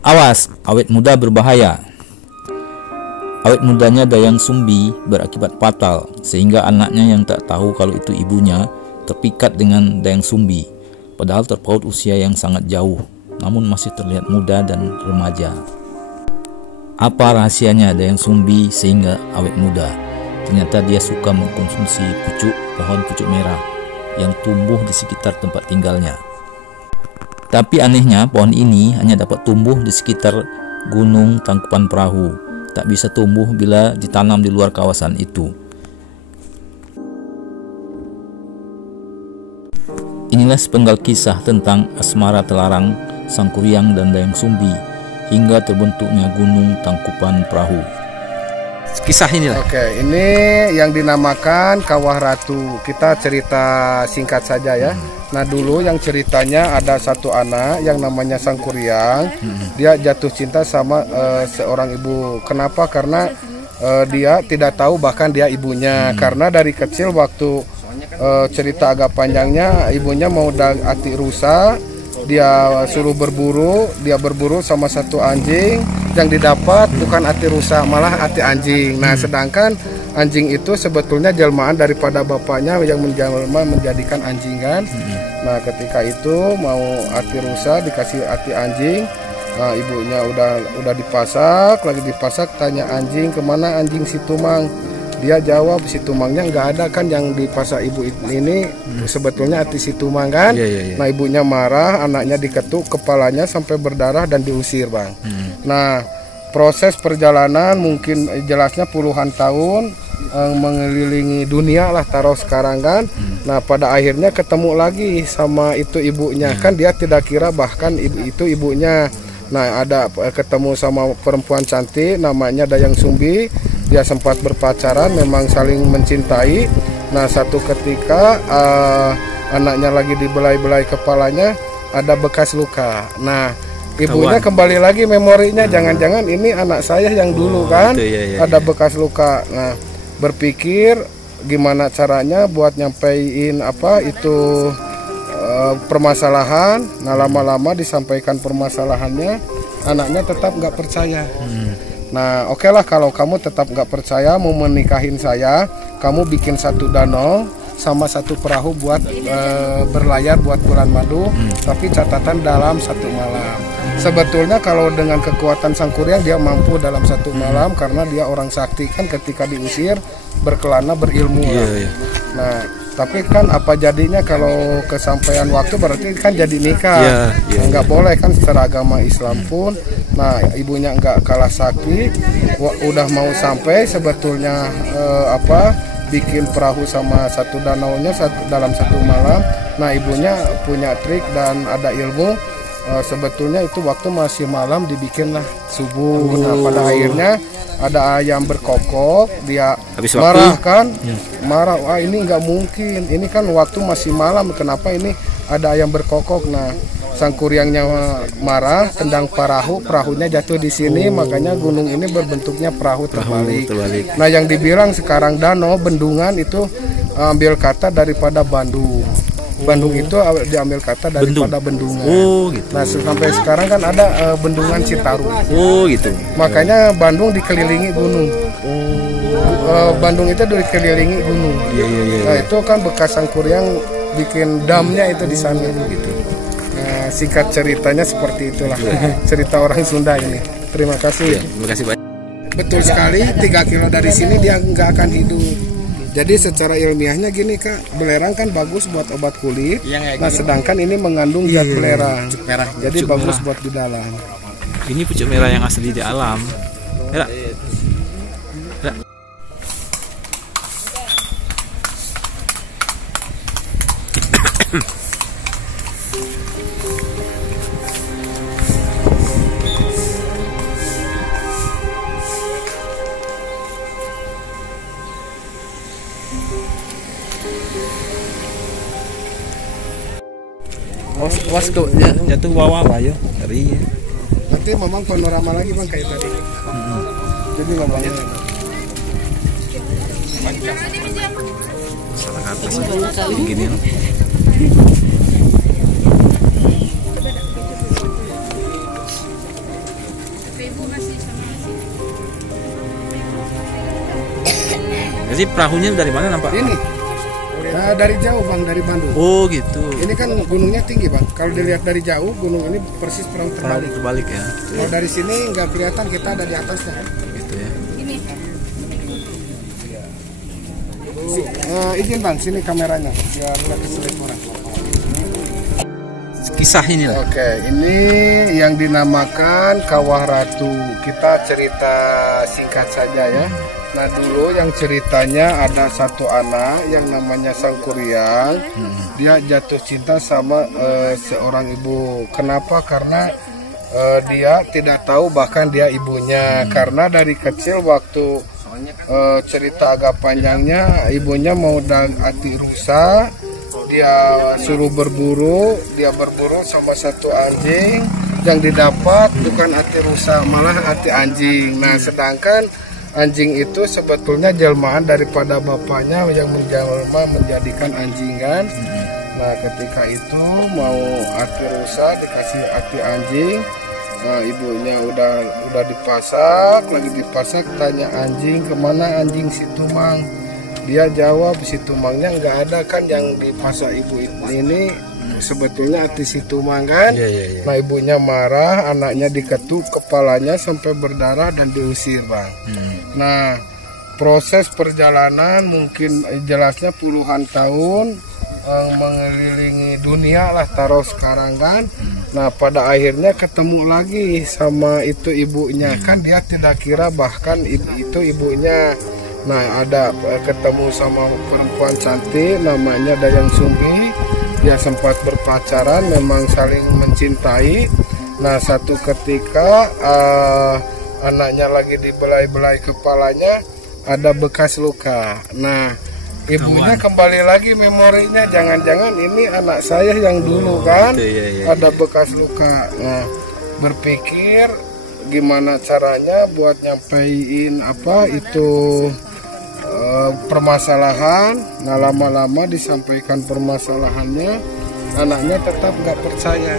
Awas, awet muda berbahaya. Awet mudanya Dayang Sumbi berakibat fatal, sehingga anaknya yang tak tahu kalau itu ibunya terpikat dengan Dayang Sumbi, padahal terpaut usia yang sangat jauh, namun masih terlihat muda dan remaja. Apa rahasianya Dayang Sumbi sehingga awet muda? Ternyata dia suka mengkonsumsi pohon pucuk merah yang tumbuh di sekitar tempat tinggalnya. Tapi anehnya pohon ini hanya dapat tumbuh di sekitar Gunung Tangkupan Perahu, tak bisa tumbuh bila ditanam di luar kawasan itu. Inilah sepenggal kisah tentang asmara telarang Sangkuriang dan Dayang Sumbi hingga terbentuknya Gunung Tangkupan Perahu. Kisah inilah. Oke, ini yang dinamakan Kawah Ratu. Kita cerita singkat saja ya. Nah, dulu yang ceritanya ada satu anak yang namanya Sangkuriang. Dia jatuh cinta sama seorang ibu. Kenapa? Karena dia tidak tahu bahkan dia ibunya. Karena dari kecil waktu cerita agak panjangnya, ibunya mau ati rusa, dia suruh berburu, dia berburu sama satu anjing. Yang didapat bukan ati rusa, malah ati anjing. Nah, sedangkan anjing itu sebetulnya jelmaan daripada bapaknya yang menjelma menjadikan anjing kan. Nah, ketika itu mau ati rusa dikasih ati anjing. Nah, ibunya udah dipasak, lagi dipasak, tanya anjing, kemana anjing si Tumang? Dia jawab si Tumangnya nggak ada kan, yang dipasak ibu ini sebetulnya ati si Tumang kan. Nah, ibunya marah, anaknya diketuk kepalanya sampai berdarah dan diusir, Bang. Nah, proses perjalanan mungkin jelasnya puluhan tahun mengelilingi dunia lah taruh sekarang kan. Nah, pada akhirnya ketemu lagi sama itu ibunya kan, dia tidak kira bahkan itu ibunya. Nah, ada ketemu sama perempuan cantik namanya Dayang Sumbi. Dia sempat berpacaran, memang saling mencintai. Nah, satu ketika anaknya lagi dibelai-belai kepalanya, ada bekas luka. Nah, ibunya kembali lagi memorinya, jangan-jangan ini anak saya yang dulu kan, ada bekas luka. Nah, berpikir gimana caranya buat nyampein itu permasalahan. Nah, lama-lama disampaikan permasalahannya, anaknya tetap nggak percaya. Nah, oke lah, kalau kamu tetap nggak percaya mau menikahin saya, kamu bikin satu danau sama satu perahu buat berlayar buat bulan madu, tapi catatan dalam satu malam. Sebetulnya kalau dengan kekuatan Sangkuriang dia mampu dalam satu malam, karena dia orang sakti kan, ketika diusir berkelana berilmu. Nah, tapi kan apa jadinya kalau kesampaian waktu berarti kan jadi nikah. Nggak boleh kan secara agama Islam pun. Nah, ibunya nggak kalah sakti, udah mau sampai sebetulnya bikin perahu sama satu danaunya dalam satu malam. Nah, ibunya punya trik dan ada ilmu. Sebetulnya itu waktu masih malam dibikinlah subuh. Nah, pada akhirnya ada ayam berkokok, dia marah kan, marah, wah ini nggak mungkin, ini kan waktu masih malam, kenapa ini ada ayam berkokok. Nah, Sangkuriangnya marah, tendang perahunya jatuh di sini, makanya gunung ini berbentuknya perahu terbalik. Nah, yang dibilang sekarang danau, bendungan itu ambil kata daripada Bandung. Bandung itu diambil kata daripada bendungan. Gitu. Nah, sampai sekarang kan ada bendungan Citarum. Gitu. Makanya Bandung dikelilingi gunung. Bandung itu dikelilingi gunung. Nah, itu kan bekas Sangkuriang bikin damnya itu di sana gitu. Nah, singkat ceritanya seperti itulah. Cerita orang Sunda ini. Terima kasih. Terima kasih banyak. Betul sekali, 3 kilo dari sini dia nggak akan hidup. Jadi secara ilmiahnya gini Kak, belerang kan bagus buat obat kulit. Nah, sedangkan ini mengandung zat belerang. Jadi bagus buat di dalam. Ini pucuk merah yang asli di alam. Was tuh jatuh bawah Pak ya. Nanti memang panorama lagi Bang kayak tadi. Jadi ngomongnya salah atas gini. Berarti perahunya dari mana nampak? Ini dari jauh Bang, dari Bandung. Oh gitu. Ini kan gunungnya tinggi Bang. Kalau dilihat dari jauh, gunung ini persis perahu terbalik. Terbalik ya. Kalau dari sini nggak kelihatan, kita ada di atasnya. Gitu ya. Izin Bang, sini kameranya biar nggak keselip orang. Kisah ini lah. Oke, ini yang dinamakan Kawah Ratu. Kita cerita singkat saja ya. Nah dulu yang ceritanya ada satu anak yang namanya Sangkuriang. Dia jatuh cinta sama seorang ibu. Kenapa? Karena dia tidak tahu bahkan dia ibunya. Karena dari kecil waktu cerita agak panjangnya, ibunya mau hati rusa. Dia suruh berburu, dia berburu sama satu anjing. Yang didapat bukan hati rusa, malah hati anjing. Nah sedangkan anjing itu sebetulnya jelmaan daripada bapaknya yang menjelma menjadikan anjing kan. Nah ketika itu mau hati rusa dikasih hati anjing. Nah ibunya udah dipasak, lagi dipasak, tanya anjing kemana anjing si Tumang. Dia jawab si Tumangnya nggak ada kan, yang dipasak ibu ini sebetulnya hati si Tumang kan. Nah ibunya marah, anaknya diketuk kepalanya sampai berdarah dan diusir Bang. Nah proses perjalanan mungkin jelasnya puluhan tahun mengelilingi dunia lah taruh sekarang kan. Nah pada akhirnya ketemu lagi sama itu ibunya kan, dia tidak kira bahkan itu ibunya. Nah ada ketemu sama perempuan cantik namanya Dayang Sumbi. Dia sempat berpacaran, memang saling mencintai. Nah satu ketika anaknya lagi dibelai-belai kepalanya, ada bekas luka. Nah ibunya kembali lagi memorinya, jangan-jangan ini anak saya yang dulu kan. Ada bekas luka. Nah berpikir gimana caranya buat nyampein apa itu permasalahan. Nah lama-lama disampaikan permasalahannya, anaknya tetap nggak percaya.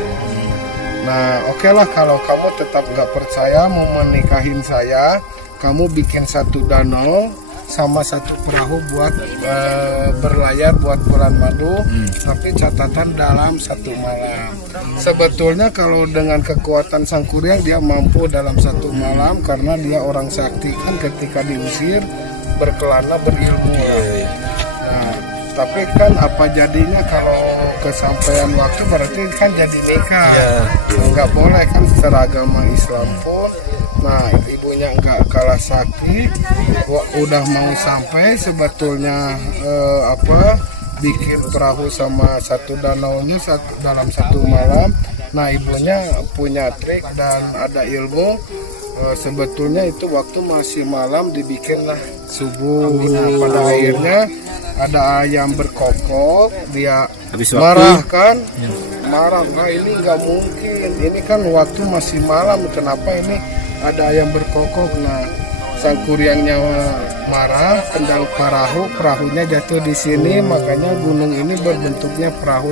Nah oke lah, kalau kamu tetap nggak percaya mau menikahin saya, kamu bikin satu danau sama satu perahu buat berlayar buat bulan madu, tapi catatan dalam satu malam. Sebetulnya kalau dengan kekuatan Sangkuriang dia mampu dalam satu malam, karena dia orang sakti kan, ketika diusir berkelana berilmu. Nah, tapi kan apa jadinya kalau kesampaian waktu berarti kan jadi nikah. Nggak boleh kan seragama Islam pun. Nah ibunya nggak kalah sakti, udah mau sampai sebetulnya bikin perahu sama satu danaunya dalam satu malam. Nah ibunya punya trik dan ada ilmu. Sebetulnya itu waktu masih malam dibikinlah subuh. Nah, pada akhirnya ada ayam berkokok, dia marah kan, marah, nah ini nggak mungkin, ini kan waktu masih malam, kenapa ini ada ayam berkokok. Nah Sangkuriangnya marah, tendang perahunya jatuh di sini, makanya gunung ini berbentuknya perahu.